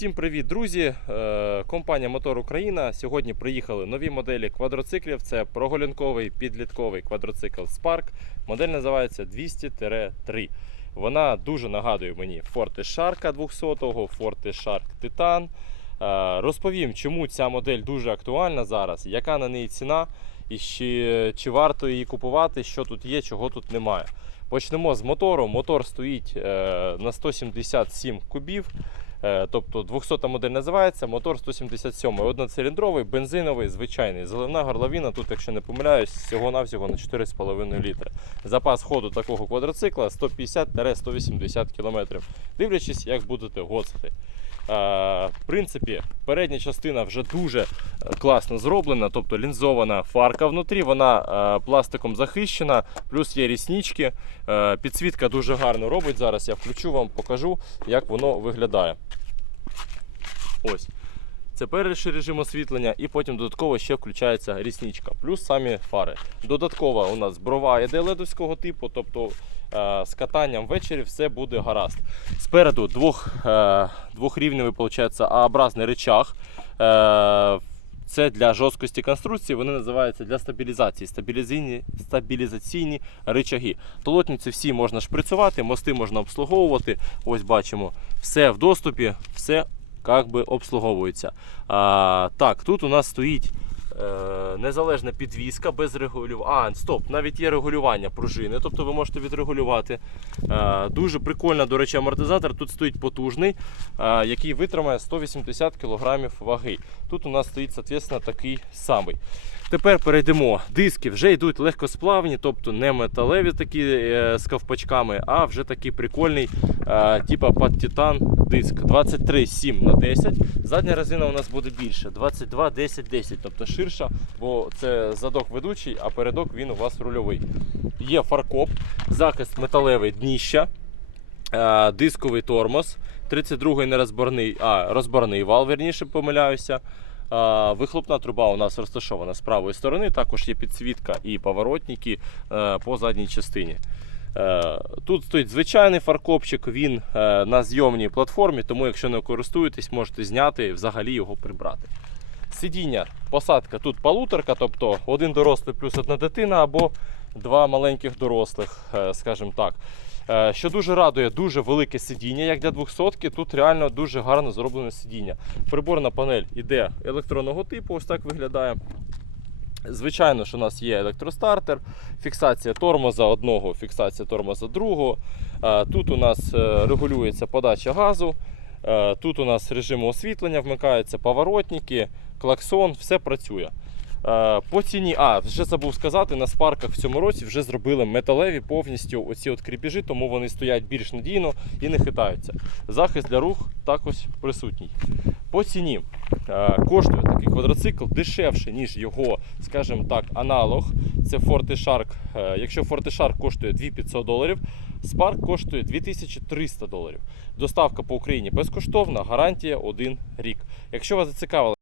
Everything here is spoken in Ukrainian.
Всім привіт, друзі! Е, Компанія Мотор Україна. Сьогодні приїхали нові моделі квадроциклів. Це прогулянковий підлітковий квадроцикл Spark. Модель називається 200-3. Вона дуже нагадує мені Forte Shark 200-го, Forte Shark Titan. Розповім, чому ця модель дуже актуальна зараз, яка на неї ціна і чи, чи варто її купувати, що тут є, чого тут немає. Почнемо з мотору. Мотор стоїть е, на 177 кубів. Е, Тобто 200 модель називається, мотор 177 одноциліндровий, бензиновий, звичайний. Заливна горловина, тут, якщо не помиляюсь, всього-навсього на 4,5 літри. Запас ходу такого квадроцикла 150-180 км, дивлячись, як будете гоцати. Е, В принципі, передня частина вже дуже е, класно зроблена, тобто лінзована фарка внутрі, вона е, пластиком захищена, плюс є ріснички. Підсвітка дуже гарно робить. Зараз я включу вам, покажу, як воно виглядає. Ось. Це перший режим освітлення, і потім додатково ще включається рісничка, плюс самі фари. Додатково у нас брова іде ледовського типу, тобто з катанням ввечері все буде гаразд. Спереду двох, е, двохрівневий А-образний речах. Е, це для жорсткості конструкції, вони називаються для стабілізації, стабілізаційні, стабілізаційні ричаги. Толотниці всі можна шприцювати, мости можна обслуговувати. Ось бачимо, все в доступі, все як обслуговується. А, так, тут у нас стоїть е, незалежна підвіска без регулювання. А, стоп, навіть є регулювання пружини, тобто ви можете відрегулювати. Е, дуже прикольно, до речі, амортизатор тут стоїть потужний, е, який витримає 180 кг ваги. Тут у нас стоїть, соответственно, такий самий. Тепер перейдемо. Диски вже йдуть легкосплавні, тобто не металеві такі е, з ковпачками, а вже такий прикольний, типа під титан диск 23,7 на 10. Задня резина у нас буде більше 22, 10, 10, тобто ширша, бо це задок ведучий, а передок він у вас рульовий. Є фаркоп, захист металевий дніща, е, дисковий тормоз, 32-й нерозборний, а розборний вал, верніше помиляюся. Вихлопна труба у нас розташована з правої сторони, також є підсвітка і поворотники е, по задній частині. Е, Тут стоїть звичайний фаркопчик, він е, на зйомній платформі, тому якщо не користуєтесь, можете зняти і взагалі його прибрати. Сидіння, посадка тут полуторка, тобто один дорослий плюс одна дитина або два маленьких дорослих, е, скажімо так. Що дуже радує, дуже велике сидіння, як для 200 Тут реально дуже гарно зроблене сидіння. Приборна панель іде електронного типу, ось так виглядає. Звичайно, що у нас є електростартер, фіксація тормоза одного, фіксація тормоза другого. Е, Тут у нас е, регулюється подача газу. Е, Тут у нас режим освітлення вмикаються, поворотники, клаксон, все працює. По ціні, а вже забув сказати, на спарках в цьому році вже зробили металеві повністю оці от кріпіжі, тому вони стоять більш надійно і не хитаються. Захист для рух також присутній. По ціні коштує такий квадроцикл дешевше, ніж його, скажімо так, аналог. Це Forte Shark. Е, Якщо Forte Shark коштує 2500 доларів, Spark коштує 2300 доларів. Доставка по Україні безкоштовна, гарантія 1 рік. Якщо вас зацікавило,